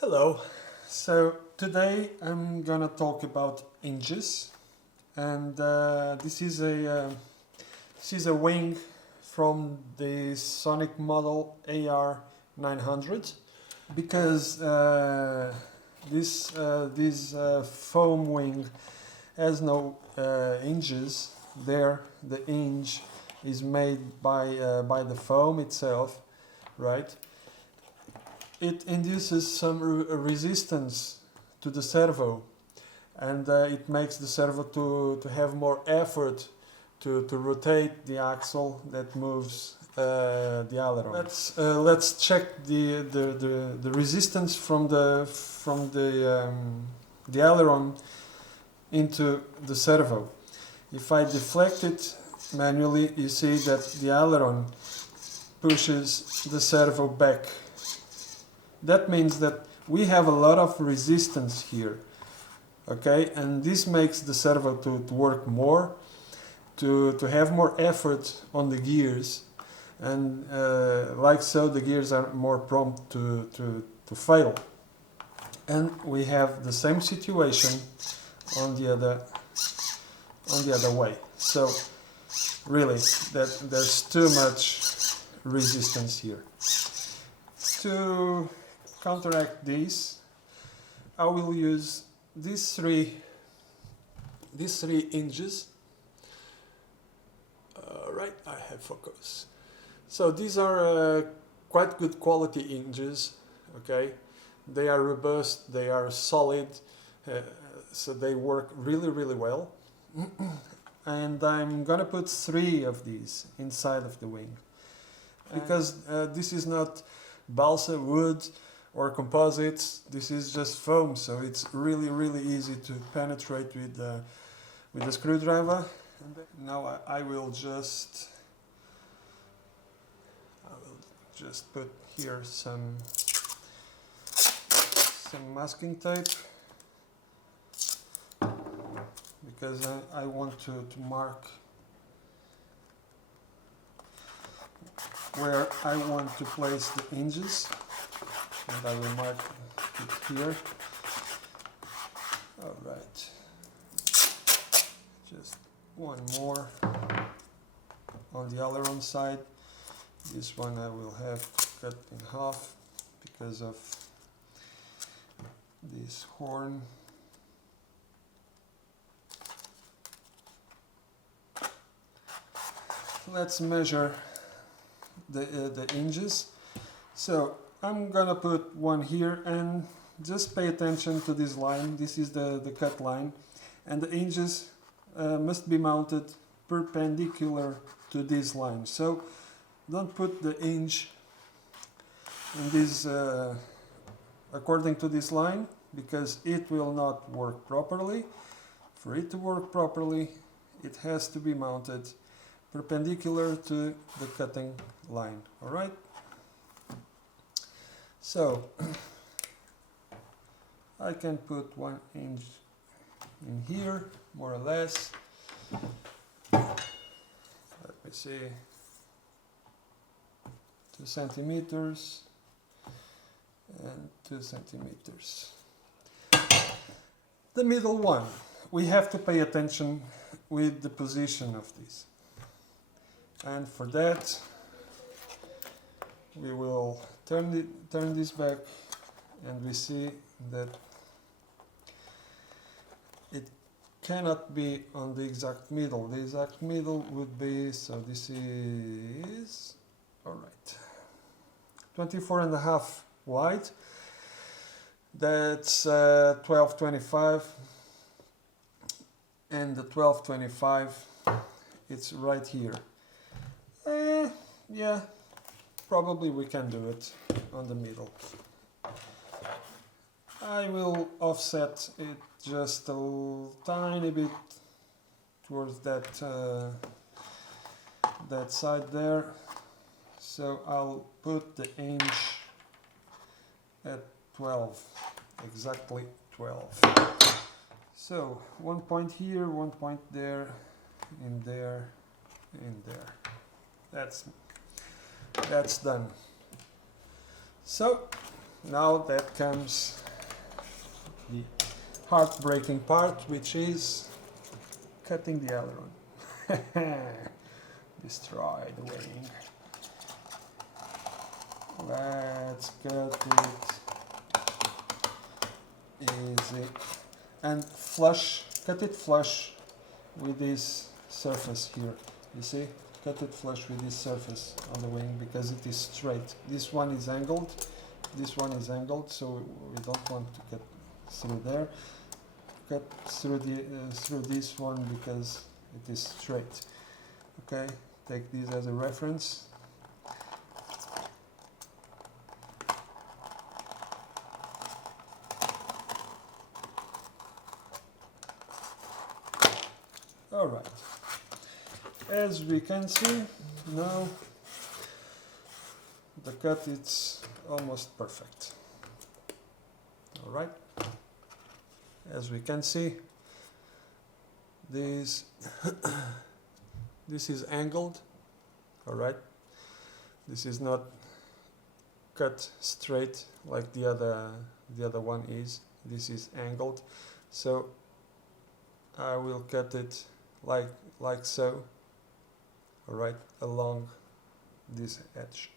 Hello. So today I'm gonna talk about hinges, and this is a wing from the Sonic model AR900 because this foam wing has no hinges. There, the hinge is made by the foam itself, right? It induces some resistance to the servo, and it makes the servo to have more effort to rotate the axle that moves the aileron. Let's check the resistance from the aileron into the servo. If I deflect it manually, you see that the aileron pushes the servo back. That means that we have a lot of resistance here, okay? And this makes the servo to work more, to have more effort on the gears, and like so the gears are more prompt to fail. And we have the same situation on the other way. So really, there's too much resistance here. To counteract this, I will use these three hinges. Right, I have focus. So these are quite good quality hinges. Okay, they are robust, they are solid, so they work really well. And I'm gonna put 3 of these inside of the wing because this is not balsa wood or composites. This is just foam, so it's really easy to penetrate with the screwdriver. And now I will just put here some masking tape because I want to mark where I want to place the hinges, and I will mark it here. Alright, just one more on the aileron side. This one I will have to cut in half because of this horn. Let's measure the hinges. So I'm gonna put one here, and just pay attention to this line. This is the cut line, and the hinges must be mounted perpendicular to this line. So don't put the hinge in this according to this line, because it will not work properly. For it to work properly, it has to be mounted perpendicular to the cutting line. All right? So I can put 1 inch in here, more or less. Let me see, 2 centimeters and 2 centimeters. The middle one, we have to pay attention with the position of this. And for that, we will turn this back, and we see that it cannot be on the exact middle. The exact middle would be, so this is, all right, 24.5 wide. That's 12.25, and the 12.25, it's right here. Yeah, probably we can do it on the middle. I will offset it just a tiny bit towards that side there. So I'll put the hinge at 12, exactly 12. So 1 point here, 1 point there, in there, in there. That's done. So now that comes the heartbreaking part, which is cutting the aileron. Destroy the wing. Let's cut it easy and flush, cut it flush with this surface here. You see, cut it flush with this surface on the wing because it is straight. This one is angled, this one is angled, so we don't want to cut through there. Cut through through this one because it is straight. Okay, take this as a reference. All right. As we can see, now the cut is almost perfect. All right. As we can see, this is angled. All right. This is not cut straight like the other one is. This is angled. So I will cut it like so. All right, along this edge.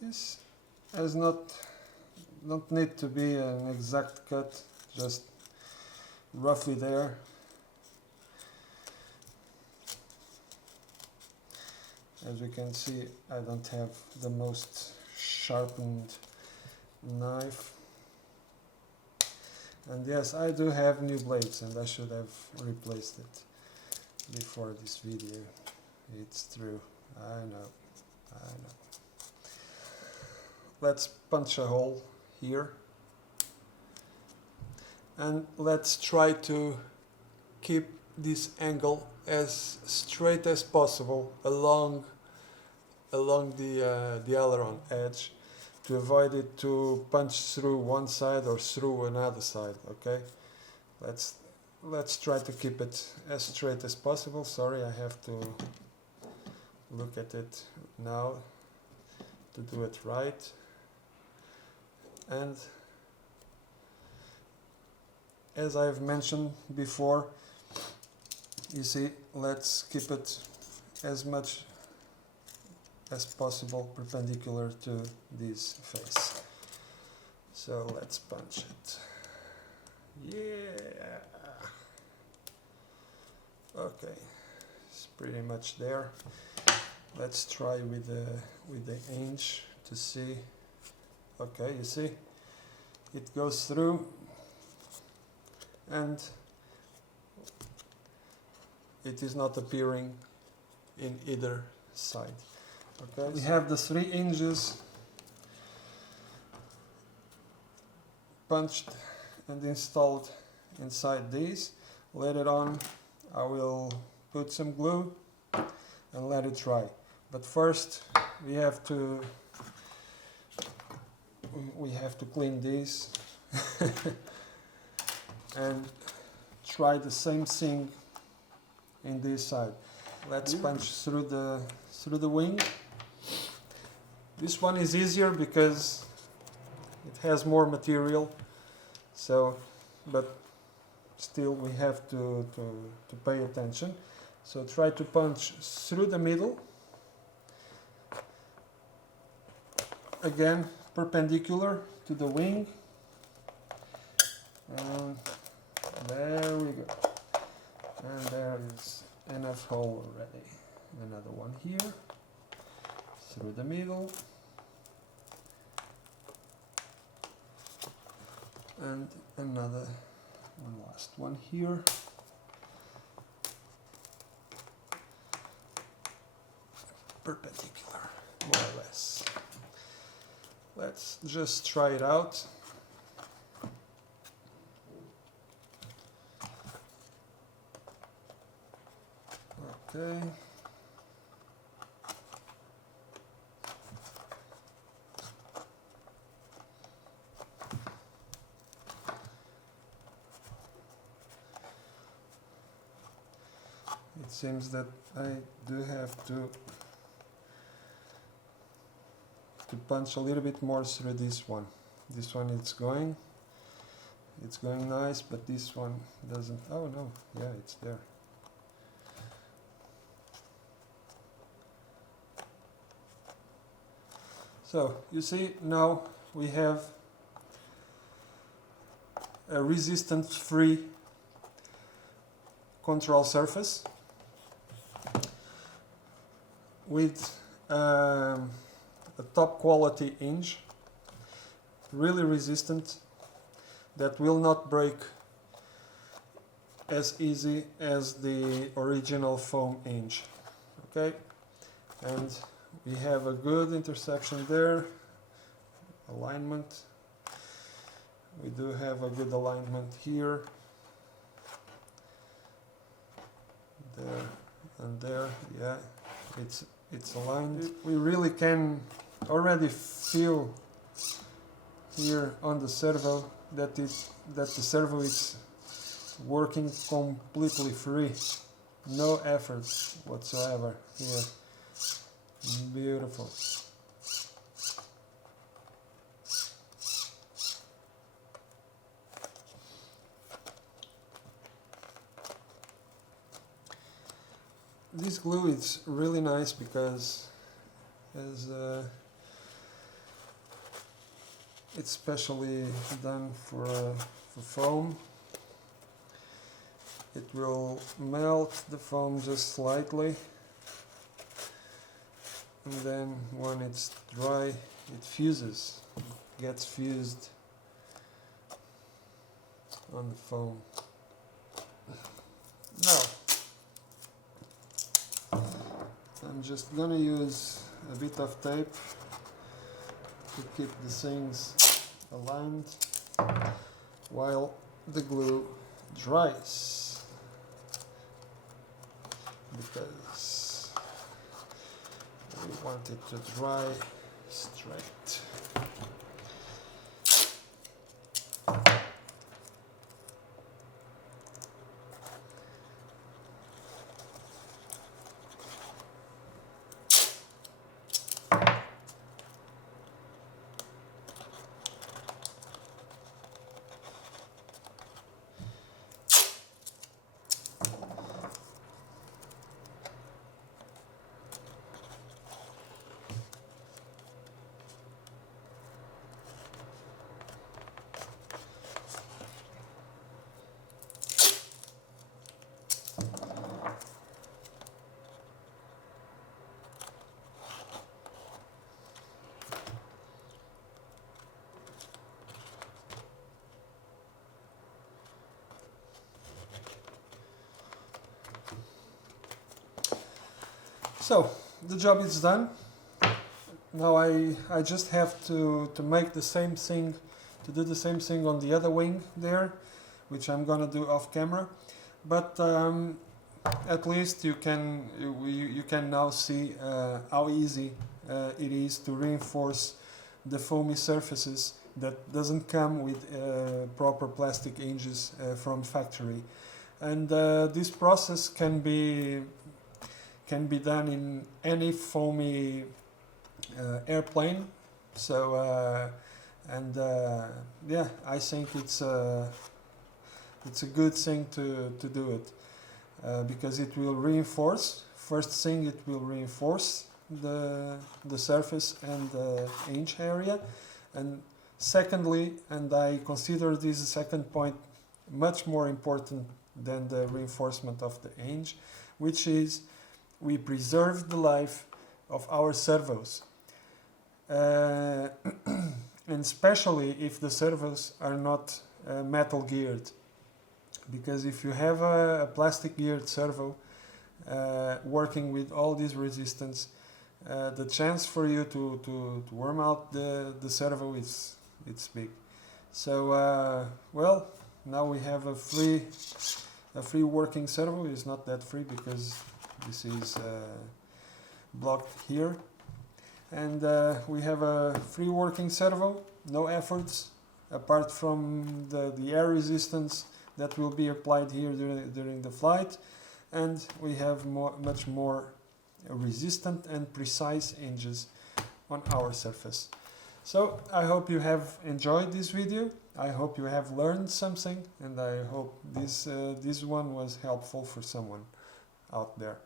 This does not need to be an exact cut, just roughly there. As you can see, I don't have the most sharpened knife. And yes, I do have new blades and I should have replaced it before this video. It's true, I know. Let's punch a hole here and let's try to keep this angle as straight as possible along the aileron edge, to avoid it to punch through one side or through another side. Okay, let's try to keep it as straight as possible. Sorry, I have to look at it now to do it right. And as I've mentioned before, you see, let's keep it as much as possible perpendicular to this face. So let's punch it. Yeah. Okay, it's pretty much there. Let's try with the hinge to see. Okay, you see, it goes through and it is not appearing in either side. Okay, we have the 3 hinges punched and installed inside these. Later on I will put some glue and let it dry. But first we have to clean these and try the same thing in this side. Let's punch through the wing. This one is easier because it has more material, so but still we have to pay attention. So try to punch through the middle, again perpendicular to the wing, and there we go, and there is enough hole already. Another one here through the middle, and another one, last one here. Perpendicular, more or less. Let's just try it out. Okay. It seems that I do have to to punch a little bit more through this one. This one it's going nice, but this one doesn't. Oh no, yeah, it's there. So you see, now we have a resistance-free control surface with a top quality hinge, really resistant, that will not break as easy as the original foam hinge. Okay, and we have a good intersection there, alignment. We do have a good alignment here, there and there. Yeah, it's aligned. We really can already feel here on the servo that the servo is working completely free, no effort whatsoever here. Beautiful. This glue is really nice because it's specially done for foam. It will melt the foam just slightly, and then when it's dry it fuses, gets fused on the foam. Now I'm just gonna use a bit of tape to keep the things aligned while the glue dries, because we want it to dry straight. So the job is done. Now I just have to make the same thing, to do the same thing on the other wing there, which I'm gonna do off camera. But at least you can now see how easy it is to reinforce the foamy surfaces that doesn't come with proper plastic hinges from factory. And this process can be done in any foamy airplane. So yeah, I think it's a good thing to do it, because it will reinforce. First thing, it will reinforce the surface and the hinge area, and secondly, and I consider this second point much more important than the reinforcement of the hinge, which is we preserve the life of our servos, and especially if the servos are not metal geared, because if you have a plastic geared servo working with all this resistance, the chance for you to worm out the servo it's big. So well, now we have a free working servo. It's not that free because this is blocked here, and we have a free working servo, no efforts apart from the air resistance that will be applied here during the flight, and we have much more resistant and precise hinges on our surface. So I hope you have enjoyed this video. I hope you have learned something, and I hope this one was helpful for someone out there.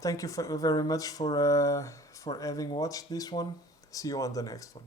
Thank you very much for having watched this one. See you on the next one.